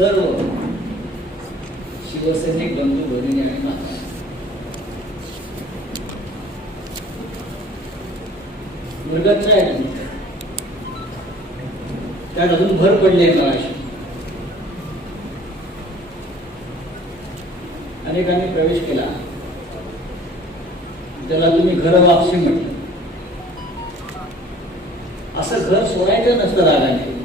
सर्व शिवसैनिक बंधू भगिनी आणि माता, वर्गाचा आहे त्यात अजून भर पडली आहे मराठी. अनेकांनी प्रवेश केला, त्याला तुम्ही घर वापसी म्हटलं. असं घर सोडायचं नसतं रागाने.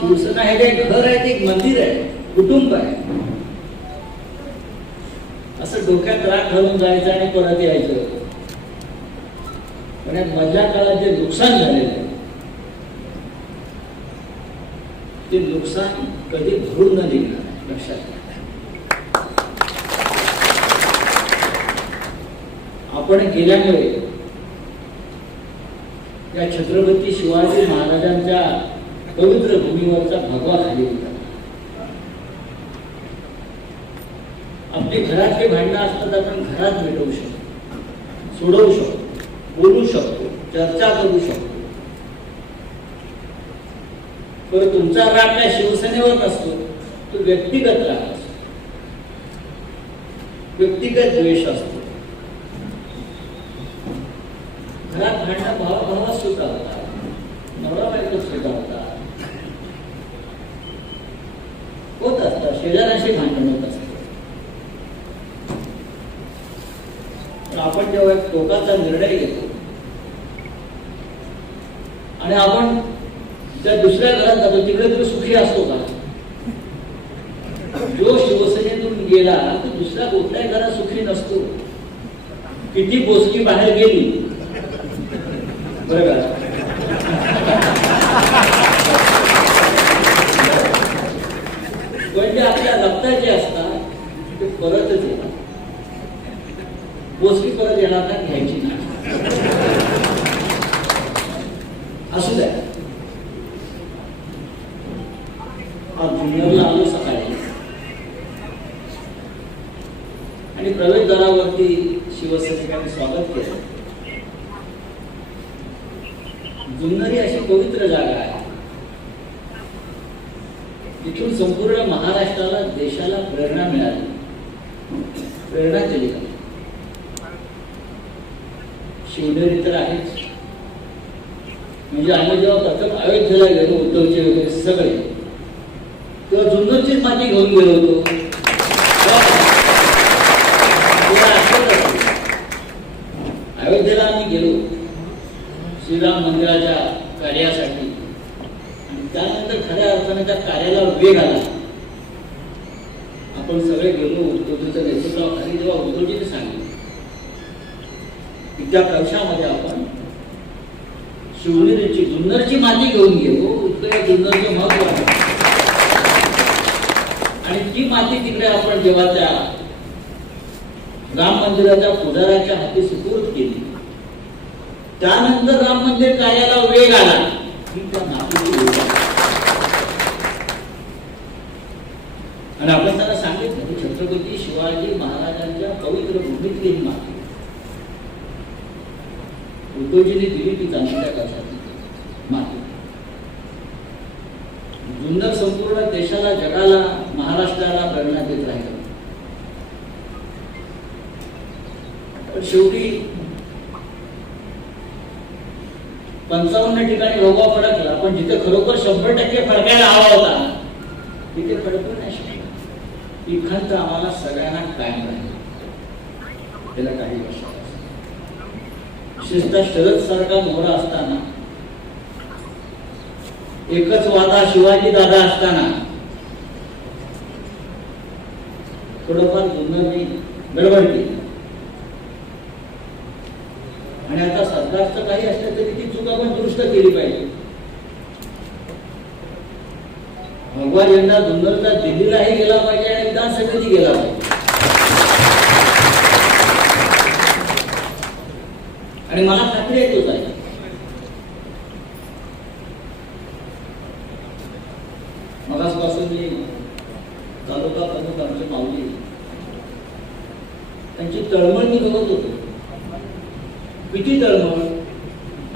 शिवसेना हे काही घर आहे, ते एक मंदिर आहे, कुटुंब आहे. असं डोक्यात राग घालून जायचं आणि परत यायचं. पण या मधल्या काळात जे नुकसान झालेलं आहे ते नुकसान कधी भरून न निघणार आहे, लक्षात घ्या. आपण गेल्यामुळे या छत्रपती शिवाजी महाराजांच्या पवित्र भूमीवरचा भगवा खाली होता. आपली घरातली भांडणं असतात, आपण घरात मिटवू शकतो, सोडवू शकतो, बोलू शकतो, चर्चा करू शकतो. पण तुमचा राग काय शिवसेनेवर नसतो, तो व्यक्तिगत राग असतो, व्यक्तिगत द्वेष असतो. घरात भांडणं भावाभावात सुद्धा होता, नवरा बायकोत सुद्धा होता, होत असतात, शेजाऱ्याशी भांडण होत असतात. आपण जेव्हा एक टोकाचा निर्णय घेतो आणि आपण त्या दुसऱ्या घरात जातो, तिकडे तो सुखी असतो का? जो शिवसेनेतून गेला तो दुसऱ्या कुठल्याही घरात सुखी नसतो. किती बोचकी बाहेर गेली बरं का, पण जे आपल्या रक्ताचे असतात ते परतच येतात. बोचकी परत येणार ना, घ्यायची नाही. असू द्या. जुन्नरला आलो सकाळी आणि प्रवेशद्वारावरती शिवसैनिकांनी स्वागत केलं. जुन्नर ही अशी पवित्र जागा आहे, तिथून संपूर्ण महाराष्ट्राला, देशाला प्रेरणा मिळाली, प्रेरणा दिली. शिवनेरी तर आहेच. म्हणजे आम्ही जेव्हा प्रथम अयोध्येला गेलो, उद्धवचे वगैरे सगळे, तेव्हा जुन्नरचीच माती घेऊन गेलो होतो. अयोध्येला आम्ही गेलो श्रीराम मंदिराच्या कार्यासाठी, आणि त्यानंतर खऱ्या अर्थाने त्या कार्याला वेग आला. आपण सगळे गेलो उद्धवजीच्या नेतृत्वाखाली. जेव्हा उद्धवजीने सांगितलं की त्या कलशामध्ये आपण शिवनेरीची, जुन्नरची माती घेऊन गेलो, इतकं जुन्नरचं महत्व आहे. आणि ती माती तिकडे आपण जेव्हा त्या राम मंदिराच्या पुजाऱ्याच्या हाती सुपूर्द केली, त्यानंतर राम मंदिर कार्याला वेग आला. ही त्या मातीची वेग आहे. आणि आपण त्यांना सांगितलं की छत्रपती शिवाजी महाराजांच्या पवित्र भूमीतली ही माती उद्धवजीने दिली, ती चांगल्या कशात माती. जुन्नर संपूर्ण देशाला, जगाला, महाराष्ट्राला प्रेरणा देत राहिलं. पण शेवटी 55 ठिकाणी भगवा फडकला, पण जिथे खरोखर 100% फडकायला हवा होता तिथे फडकू नाही शकला. ही खंत आम्हाला सगळ्यांना कायम राहील. त्याला काही वर्ष विशेषतः शरद सारखा मोहरा असताना, एकच वादा शिवाजी दादा असताना थोडंफार जुन्नरनी गडबड केली. आणि आता सरकारचं काही असलं तरी ती चूक आपण दुरुस्त केली पाहिजे. भगवा झेंडा जुन्नरचा दिल्लीलाही गेला पाहिजे आणि विधानसभेतही गेला पाहिजे. आणि मला खात्री आहे तोच आहे. मगासपासून मी तालुका प्रमुख आमचे माऊली त्यांची तळमळ मी बघत होतो. किती तळमळ.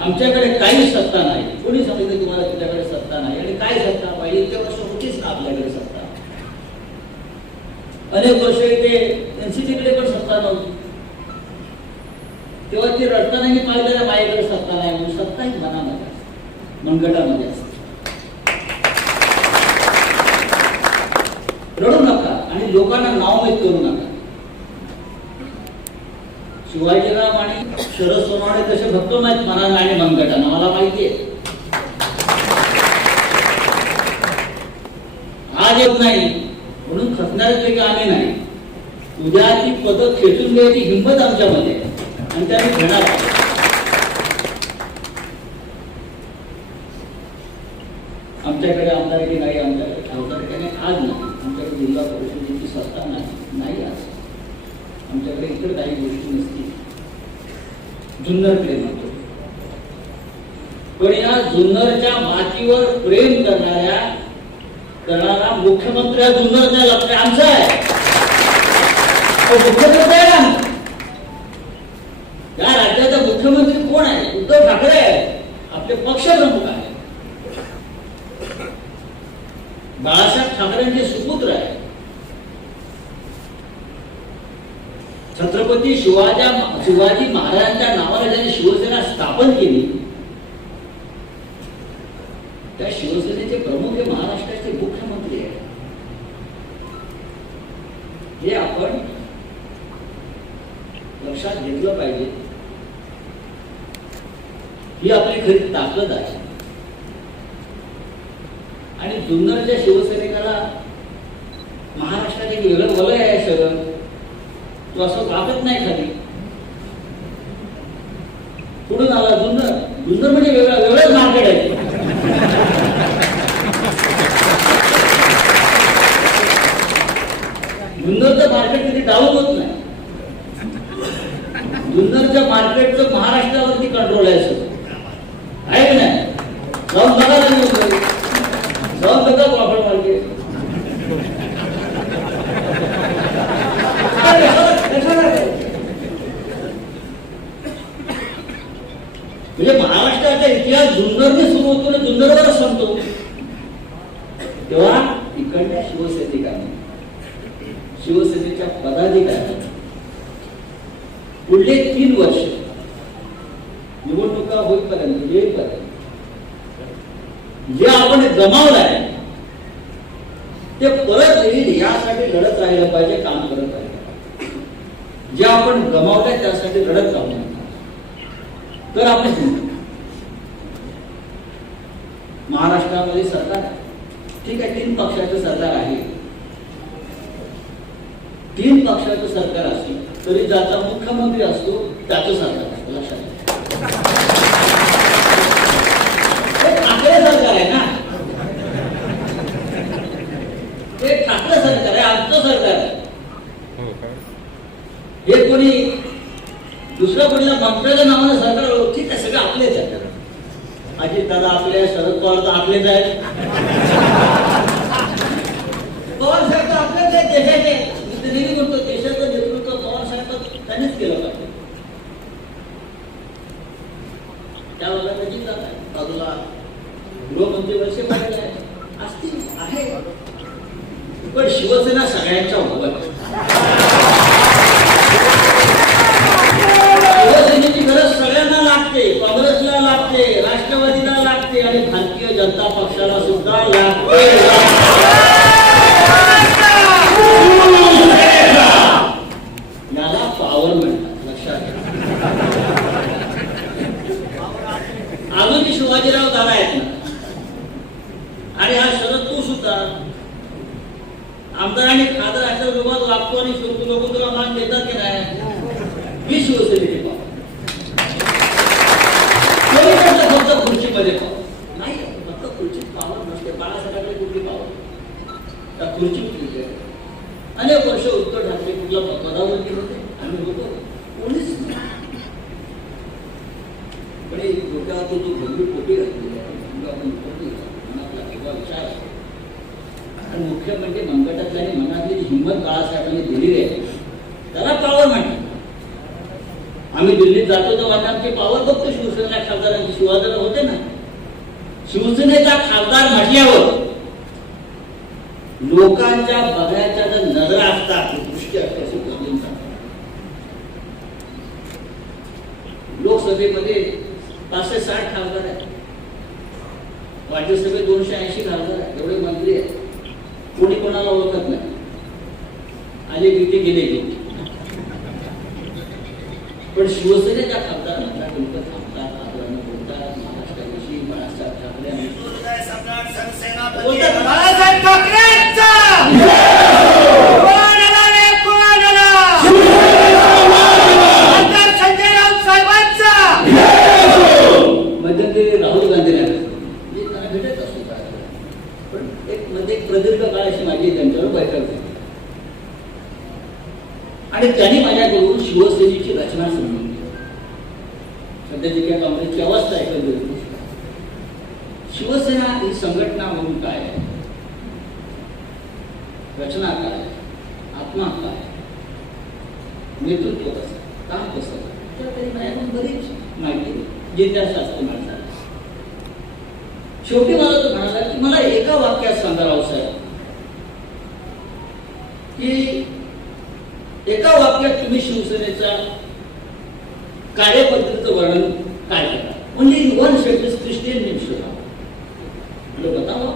आमच्याकडे काही सत्ता नाही. कोणी सांगितलं तुम्हाला तुझ्याकडे सत्ता नाही? आणि काय सत्ता पाहिजे? इतक्या वर्ष होतीच ना आपल्याकडे सत्ता. अनेक वर्ष इथे एनसीटीकडे पण सत्ता नव्हती. तेव्हा ती रडताना पाहिलं माझ्याकडे सत्ता नाही म्हणून. सत्ता ही मनामध्ये असते, मनगटामध्ये असते. रडू नका आणि लोकांना नावमेद करू नका. शिवाजीराव आणि शरद सोनवणे तसे भक्त नाहीत मनानं आणि मनगटानं, मला माहिती आहे. आज येत नाही म्हणून खचणाऱ्यापैकी आम्ही नाही. उद्या ती पदक खेचून घ्यायची हिंमत आमच्यामध्ये आणि त्याने घेणार. आमच्याकडे आमदारकी नाही, आमच्याकडे खासदारकी नाही आज नाही. आमच्याकडे जिल्हा परिषदेची सत्ता नाही आज. आमच्याकडे इतर काही गोष्टी नसतील. जुन्नर प्रेम होतो, पण या जुन्नरच्या मातीवर प्रेम करणारा मुख्यमंत्री हा जुन्नरचा लक्ष आमचा आहे. तो मुख्यमंत्री आहे ना. या राज्याचा मुख्यमंत्री कोण आहे? उद्धव ठाकरे आहे. आपले पक्षप्रमुख आहे. बाळासाहेब ठाकरेंचे सुपुत्र आहे. छत्रपती शिवाजी महाराजांच्या नावाने ज्यांनी शिवसेना स्थापन केली, त्या शिवसेनेचे प्रमुख हे महाराष्ट्राचे मुख्यमंत्री आहेत. हे आपण लक्षात घेतलं पाहिजे. ही आपली खरी ताकद आहे. आणि जुन्नरच्या शिवसैनिकाला महाराष्ट्रात एक वेगळं वलय आहे. शरद तो असं वागत नाही खाली. कुठून आला जुन्नर? जुन्नर म्हणजे वेगळंच मार्केट आहे. जुन्नरचं मार्केट कधी डाऊन होत नाही. जुन्नरच्या मार्केटचं महाराष्ट्रावरती कंट्रोल आहे. सर आहे की नाही? जाऊन बघा लागेल, जाऊन बघा प्रॉफिट मार्केट. म्हणजे महाराष्ट्राचा इतिहास जुन्नरने सुरू होतो आणि जुन्नरवरच संपतो. तेव्हा इकडल्या शिवसैनिकांनी, शिवसेनेच्या पदाधिकाऱ्यांनी पुढले 3 वर्ष निवडणुका होईपर्यंत येईपर्यंत जे आपण गमावलंय ते परत येईल यासाठी लढत राहिलं पाहिजे, काम करत राहिलं. जे आपण गमावलंय त्यासाठी लढत राहू. तर आपण महाराष्ट्रामध्ये सरकार ठीक आहे, 3 पक्षाचं सरकार आहे. 3 पक्षाचं सरकार असेल तरी ज्याचा मुख्यमंत्री असतो त्याचं सरकार असतं. लक्षात ठाकरे सरकार आहे ना. ते ठाकरे सरकार आहे, आमचं सरकार आहे. हे कोणी दुसऱ्या कोणीला मंत्र्याच्या नावाने सरकार ठीक आहे, सगळे आपलेच आहे. अजित दादा आपले, शरद पवार तर आपलेच आहेत, पवार साहेब तर आपलेच आहेत. देशाचे नेहमी म्हणतो देशाचं नेतृत्व पवार साहेब त्यांनीच केलं पाहिजे. त्यावेळेला अजित दादा बाजूला गृहमंत्री वर्षे पाहिजे असतील आहे, पण शिवसेना सगळ्यांच्या सोबत. शिवसेनेची गरज सगळ्यांना लागते, काँग्रेसला लागते, राष्ट्रवादीला लागते आणि भारतीय जनता पक्षाला सुद्धा लागते. याला पॉवर म्हणतात. लक्षात घ्या. अजूनही शिवाजीराव दादा आहेत ना. आणि हा शरद तू सुद्धा आमदार आणि खासदार अशा लोकांना लागतो आणि लोक तुला मान देतात की नाही? मी शिवसेनेचे पाव फक्त खुर्चीमध्ये पाव नाही, फक्त खुर्चीत पावर नसते. बाळासाहेबांकडे कुठली पावर? त्या खुर्ची कुठली? अनेक वर्ष उद्धव ठाकरे कुठल्या पदावरती होते आम्ही होतो, कोणीच नाही. पण डोक्यावर तो गंभीर पोटी घातलेला आपण मनातला किंवा विचार असतो. आणि मुख्य म्हणजे मंगटातल्या आणि मनातली हिंमत बाळासाहेबांनी दिलेली आहे, त्याला पॉवर म्हणतात. आम्ही दिल्लीत जातो तेव्हा आमची पावर बघतो शिवसेना खासदारांची. शिवाजीराव होते ना, शिवसेनेचा खासदार म्हटल्यावर लोकांच्या बघण्याच्या ज्या नजरा असतात, दृष्टी असते, अशी बदलून जातात. लोकसभेमध्ये 560 खासदार आहेत, राज्यसभेत 280 खासदार आहेत, एवढे मंत्री आहेत. कोणी कोणाला ओळखत नाही. आले तिथे गेले गेले. पण शिवसेनेच्या खासदारांना लोक थांबतात, आदराने बोलतात. महाराष्ट्राविषयी बाळासाहेब ठाकरे बाळासाहेब ठाकरेंचा संजय राऊत साहेबांचा मध्यंतरी राहुल गांधींना भेटत असतो. पण एक मध्ये प्रदीर्घ काळ अशी माझी त्यांच्यावर बैठक झाली आणि त्यांनी माझ्याकडून शिवसेनेची रचना समजून घेतली. सध्याची काय काँग्रेसची अवस्था ऐकली होती. शिवसेना ही संघटना म्हणून काय आहे, रचना काय, आत्मा काय, नेतृत्व कसं, काम कसं, तर तरी माझ्याकडून बरीच माहिती जिज्ञासा माणसाला. शेवटी मला तो म्हणाला की मला एका वाक्यात सांगा रावसाहेब, की एका वाक्यात तुम्ही शिवसेनेचा कार्यपद्धतीचं वर्णन काय करता. Only in one sentence Christian name शोधा. मतलब बताओ,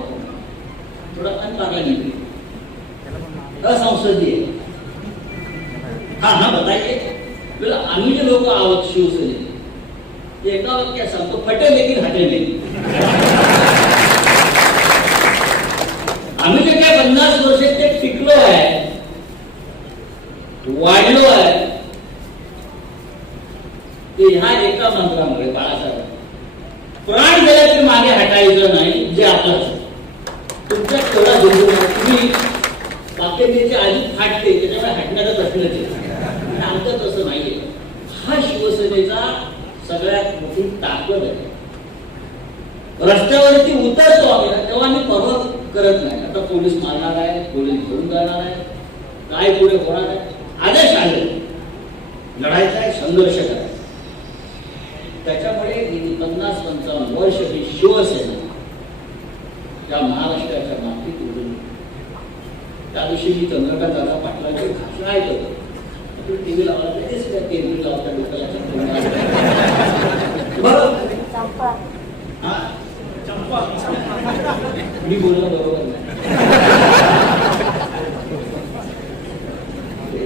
थोड़ा अनपार्लियामेंट्री, असंसदीय. हाँ बताइए. आम्ही जे लोक आहोत शिवसेने, ते एका वाक्यात सांगतो, फटे लेकिन हटे लेकिन. आम्ही जे काय 50 वर्ष ते टिकलो आहे, वाढलो आहे, ते ह्या एका मंत्रामुळे. बाळासाहेब, प्राण गेला तरी मागे हटायचं नाही, जे आपलंच. तुमच्या तेवढा जोडून तुम्ही वाक्याचे आधी फाटते, त्याच्यामुळे हटण्याचा प्रश्नच आहे. आमचं तसं नाहीये. हा शिवसेनेचा सगळ्यात मोठी ताकद आहे. रस्त्यावरती उतरतो आम्ही तेव्हा आम्ही पर्वा करत नाही. आता पोलीस मारणार आहे, पोलीस घेऊन जाणार आहे, काय पुढे होणार आहे. आदेश आले, लढायचा आहे, संघर्ष करायचा. त्याच्यामुळे 50-55 वर्ष ही शिवसेना त्या महाराष्ट्राच्या मातीत उडून. त्या दिवशी मी चंद्रकांत दादा पाटलांचे भाषण ऐकत होतो. टीव्ही लावला केंद्रीय लावता डोक्याला मी बोलणं बरोबर नाही.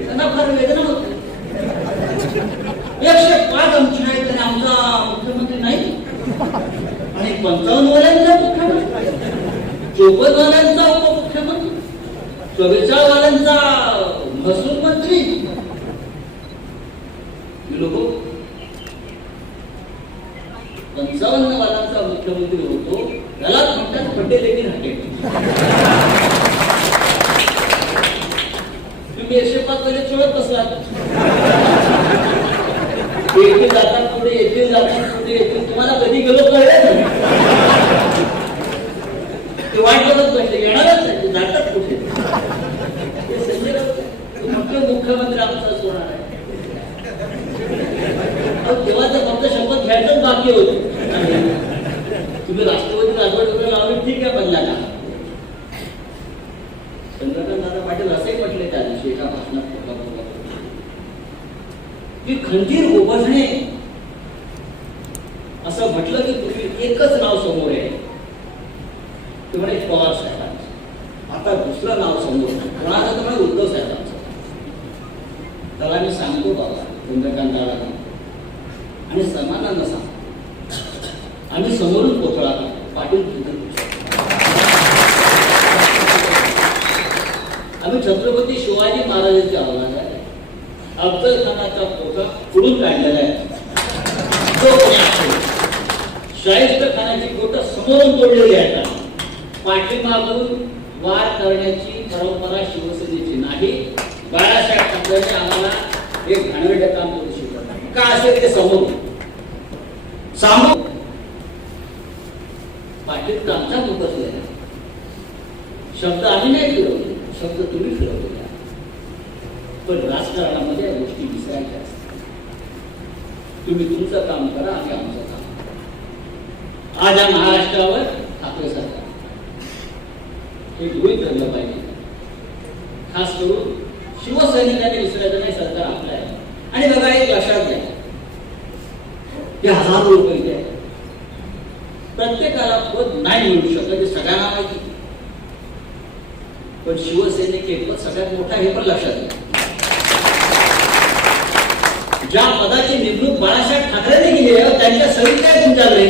त्यांना फार वेदना होते. 105 आमची नाही तर आमचा मुख्यमंत्री नाही, आणि 55 वाल्यांचा मुख्यमंत्री, 54 वाल्यांचा उपमुख्यमंत्री, 44 वाल्यांचा महसूल मंत्री. लोक 55 वाल्यांचा मुख्यमंत्री होतो, त्यालाच म्हणतात फटे लेकिन हटे. तुम्ही 105 वाले चोळत बसलात. येथे जातात पुढे, येथे जातात पुढे, येथे. तुम्हाला कधी गेलो कळलं, ते वाट बघत बसले, येणारच नाही, जातात कुठे. संजय राऊत मुख्यमंत्री आमचाच होणार आहे. तेव्हा तर फक्त शपथ घ्यायचंच बाकी होतं. तुम्ही राष्ट्रपती राजवट लावली, ठीक आहे, बदला का. चंद्रकांत दादा पाटील असे म्हटले त्या दिवशी एका भाषणात, की खंजीर उपजणे असं म्हटलं की तुम्ही एकच नाव समोर आहे, ते म्हणे पवार साहेबांचं. आता दुसरं नाव समोर कोणाचं, तर म्हणे उद्धव साहेबांचं. त्याला मी सांगतो बाबा चंद्रकांत दादा आणि सन्मानानं सांगतो, आम्ही समोरून कोथळा पाटील तिथे. आम्ही छत्रपती शिवाजी महाराजांची औलाद आहे. अफजल खानाचा पोथा पुढून काढलेला आहे. शाहिस्ते खानाची पोट समोरून तोडलेली आहेत. पाठीमागून वार करण्याची परंपरा शिवसेनेची नाही. बाळासाहेब ठाकरेंनी आम्हाला एक घाणेरडं काम करू शिकवलं. का असेल ते समोर सांगू. पाटील आमचा मुकसलेला शब्द आम्ही नाही फिरवले, शब्द तुम्ही फिरवलेला. पण राजकारणामध्ये या गोष्टी विसरायच्या असतात. तुम्ही तुमचं काम करा, आम्ही आमचं काम करू. आज या महाराष्ट्रावर ठाकरे सरकार हे गृहीत धरलं पाहिजे. खास करून शिवसैनिकांनी विसरायचं नाही, सरकार आपलं आहे. आणि बघा, एक लक्षात घ्या, हे हजारो लोक इथे आहेत. प्रत्येकाला पद नाही मिळू शकत हे सगळ्यांना माहिती, पण शिवसैनिक हे पद सगळ्यात मोठा हे पण लक्षात घ्या. ज्या पदाची निवडणूक बाळासाहेब ठाकरेंनी केली आहे त्यांच्या सही काय तुमच्याकडे?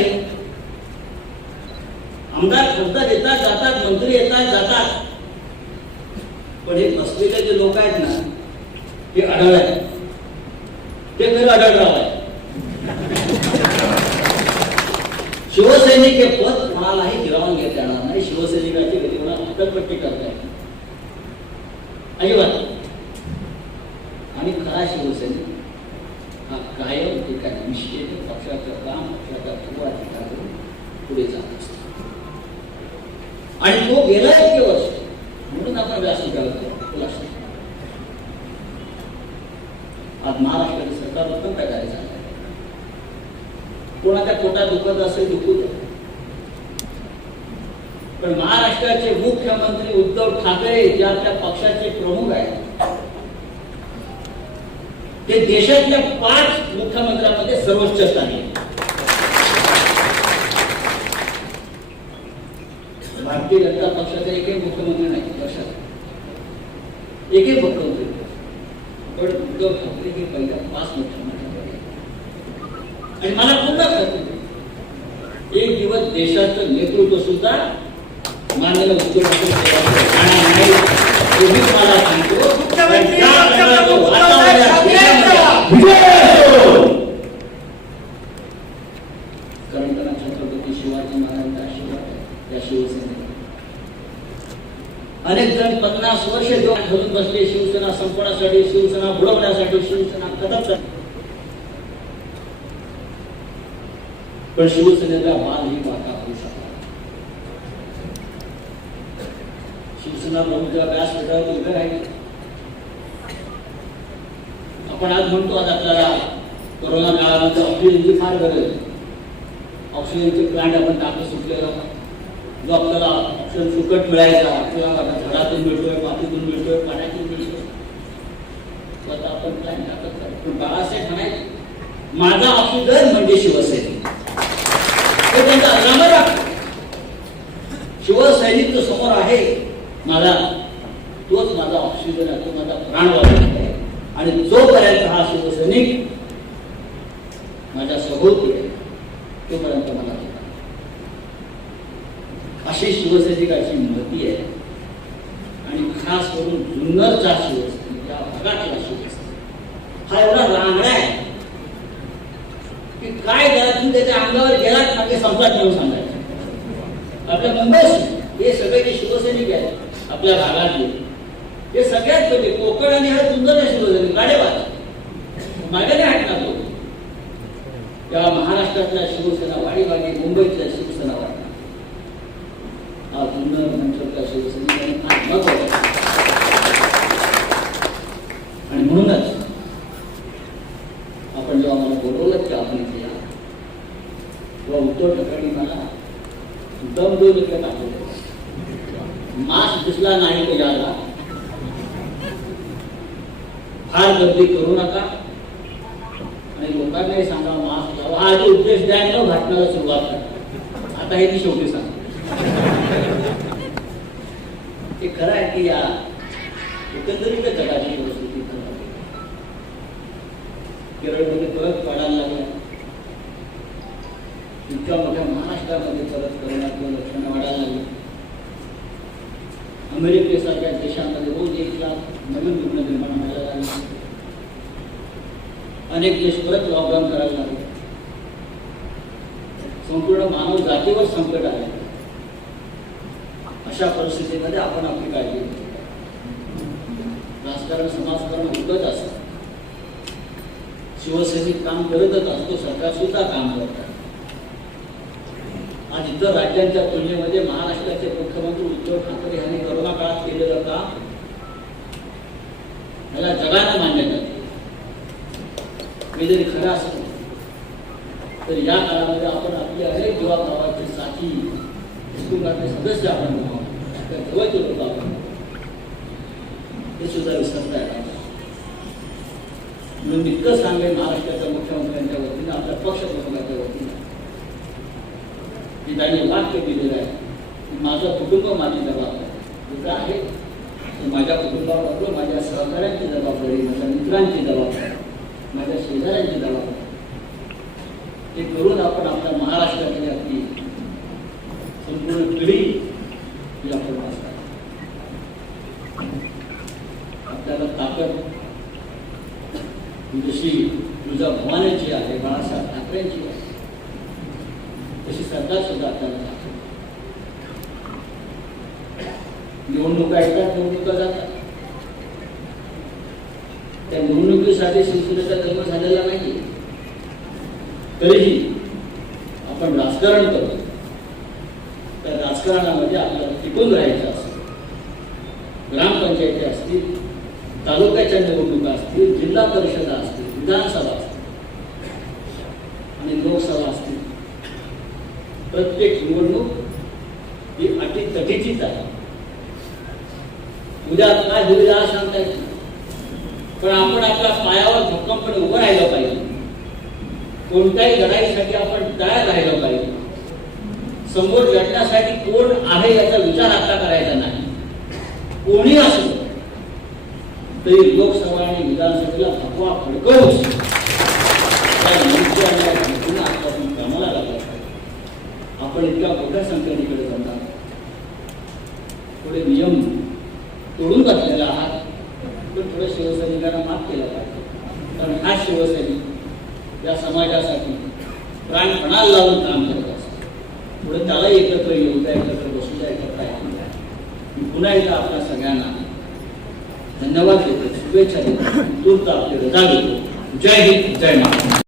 आमदार खासदार येतात जातात, मंत्री येतात जातात, पण हे बसलेले जे लोक आहेत ना, हे अडळ आहेत. ते खरं अडळराव आहे. शिवसैनिक हे पद कोणालाही गिरावून घेता येणार नाही. शिवसैनिकाची कधी कोणा हक्कपट्टी करता येईल अजिबात. आणि खरा शिवसैनिक हा कायम एका निश्चित पक्षाचं काम, पक्षाचा पूर्वाधिकार करून पुढे जात असतो. आणि तो गेला 1 वर्ष म्हणून आपण व्यासपीठावर करतो. आज महाराष्ट्राचे सरकार अत्यंत काय झालं, कोणाच्या पोटात दुखत असेल दुखू द्या, पण महाराष्ट्राचे मुख्यमंत्री उद्धव ठाकरे जे आपल्या पक्षाचे प्रमुख आहेत, ते देशातल्या 5 मुख्यमंत्र्यांमध्ये सर्वोच्च स्थानी आहेत. भारतीय जनता पक्षाचा एकही मुख्यमंत्री नाही लक्षात, एकही मुख्यमंत्री, पण उद्धव ठाकरे हे पहिल्या 5 मुख्यमंत्री. आणि मला पुन्हा खात्री, एक दिवस देशाचं नेतृत्व सुद्धा माननीय उद्धव ठाकरे मला सांगतो. कारण त्यांना छत्रपती शिवाजी महाराजांचा आशीर्वाद त्या शिवसेनेला. अनेक जण 50 वर्ष धरून बसले शिवसेना संपवण्यासाठी, शिवसेना बुडवण्यासाठी, शिवसेना कदम, पण शिवसेनेला बाल ही वाटा होऊ शकतात. शिवसेना प्रमुख व्यासपीठावर उभे राहिले. आपण आज म्हणतो, आज आपल्याला कोरोना काळामध्ये ऑक्सिजनची फार गरज आहे. ऑक्सिजनचे प्लांट आपण टाकून सुटलेला, जो आपल्याला ऑक्सिजन फुकट मिळायचा, किंवा घरातून मिळतोय, मातीतून मिळतोय, पाण्यातून मिळतोय, आता आपण प्लांट टाकत नाही. पण बाळासाहेब म्हणायचे, माझा ऑक्सिजन म्हणजे शिवसैनिक. हे त्यांचा अनामत आहे. शिवसैनिक जो समोर आहे माझा, तोच माझा ऑक्सिजन आहे, तो माझा प्राणवायू आहे. आणि जोपर्यंत हा शिवसैनिक माझ्या सभोवती आहे तोपर्यंत मला अशी शिवसैनिकाची महती आहे. आणि खास करून जुन्नरचा शिवसैनिक, या भागातला शिवसैनिक हा एवढा रांगडा आहे की काय घरातून त्याच्या अंगावर गेलाच मागे संपलाच म्हणून सांगायचं. आपल्या मुंबईत हे सगळे जे शिवसैनिक आहेत आपल्या भागातले, हे सगळ्यात पहिले कोकण आणि हा जुन्नर शिवसैनिक गाडेबाज मागे नाही हटणार तो. तेव्हा महाराष्ट्रातल्या शिवसेना वाडीवाडी, मुंबईतल्या शिवसेना वाडी, हा जुन्नर मंचरच्या शिवसैनिकांनी फार महत्त्वाचा. आणि म्हणूनच आपण जेव्हा मला बोलवलं की आपण इथे या, तेव्हा उद्धव ठाकरे मला दम 2 रुपये टाकले. मास्क दिसला नाही तो याला, फार गर्दी करू नका आणि लोकांनाही सांगा मास्क लावा. हा आधी उद्देश द्या, न घटनाला सुरुवात करा. आता हे मी शेवटी सांग, हे खरं आहे की या एकंदरीत जगाची परिस्थिती केरळमध्ये परत वाढायला लागल्या, इतक्या मोठ्या महाराष्ट्रामध्ये परत करोनाचं लक्षणं वाढायला लागली. अमेरिकेसारख्या देशांमध्ये रोज 1 लाख नवीन रुग्ण निर्माण व्हायला लागले. अनेक देश परत लॉकडाऊन करायला लागले. संपूर्ण मानव जातीवर संकट आले. अशा परिस्थितीमध्ये आपण आपली काळजी घेतो. राजकारण समाजकारण होतच असतं, शिवसैनिक काम करतच असतो, सरकार सुद्धा काम करतात. आज इतर राज्यांच्या तुलनेमध्ये महाराष्ट्राचे मुख्यमंत्री उद्धव ठाकरे यांनी करोना काळात केलेलं काम याला जगाने मान्यता दिली. हे जरी खरं असलं तर या काळामध्ये आपण आपले अनेक जीवाभावाचे साथी कुटुंबातले सदस्य आपण गमावतो, त्या जवळचे लोक आपण हे सुद्धा विसरता येणार नाही. म्हणून इतकं सांगेल महाराष्ट्राच्या मुख्यमंत्र्यांच्या वतीनं, आपल्या पक्ष प्रमुखाच्या वतीनं, की त्यांनी वाक्य दिलेलं आहे की माझं कुटुंब माझी जबाबदारी इथं आहे. माझ्या कुटुंबाबरोबर माझ्या सहकाऱ्यांची जबाबदारी, माझ्या मित्रांची जबाबदारी, माझ्या शेजाऱ्यांची जबाबदारी, ते करून आपण आपल्या महाराष्ट्रातली आपली संपूर्ण पिढी ही आपण वाचतात. आपल्याला ताकद जशी तुझ्या भवानीची आहे, बाळासाहेब ठाकरेंची आहे, तशी सरकार सुद्धा आपल्याला ताकद. निवडणुका येतात, निवडणुका जातात. त्या निवडणुकीसाठी शिवसेनेचा जन्म झालेला नाही. तरीही आपण राजकारण करतो. त्या राजकारणामध्ये आपल्याला टिकून राहायचं असेल, ग्रामपंचायती असतील, तालुक्याच्या निवडणुका असतील, जिल्हा परिषदा असतील, विधानसभा असतील आणि लोकसभा असतील, प्रत्येक निवडणूक ही अटीतटीचीच आहे. उद्या काय होईल आज सांगता येत नाही. पण आपण आपल्या पायावर भक्कमपणे उभं राहिलं पाहिजे. कोणत्याही लढाईसाठी आपण तयार राहिलं पाहिजे. समोर लढण्यासाठी कोण आहे याचा विचार आता करायचा नाही. कोणी असो तरी लोकसभा आणि विधानसभेला भगवा फडकवून आतापासून कामाला लागला. आपण इतक्या मोठ्या संख्येकडे जमणार, थोडे नियम तोडून बसलेला आहात, पण थोडं शिवसैनिकांना माफ केलं पाहिजे. कारण हा शिवसैनिक या समाजासाठी प्राणपणाला लावून काम करत असतो. पुढे त्यालाही एकत्र येऊ द्या, एकत्र बसू द्या, एकत्र ऐकू द्या. मी पुन्हा एकदा आपल्या सगळ्यांना धन्यवाद देतो, शुभेच्छा देतो, तूर्त आपली रजा देतो. जय हिंद, जय महाराष्ट्र.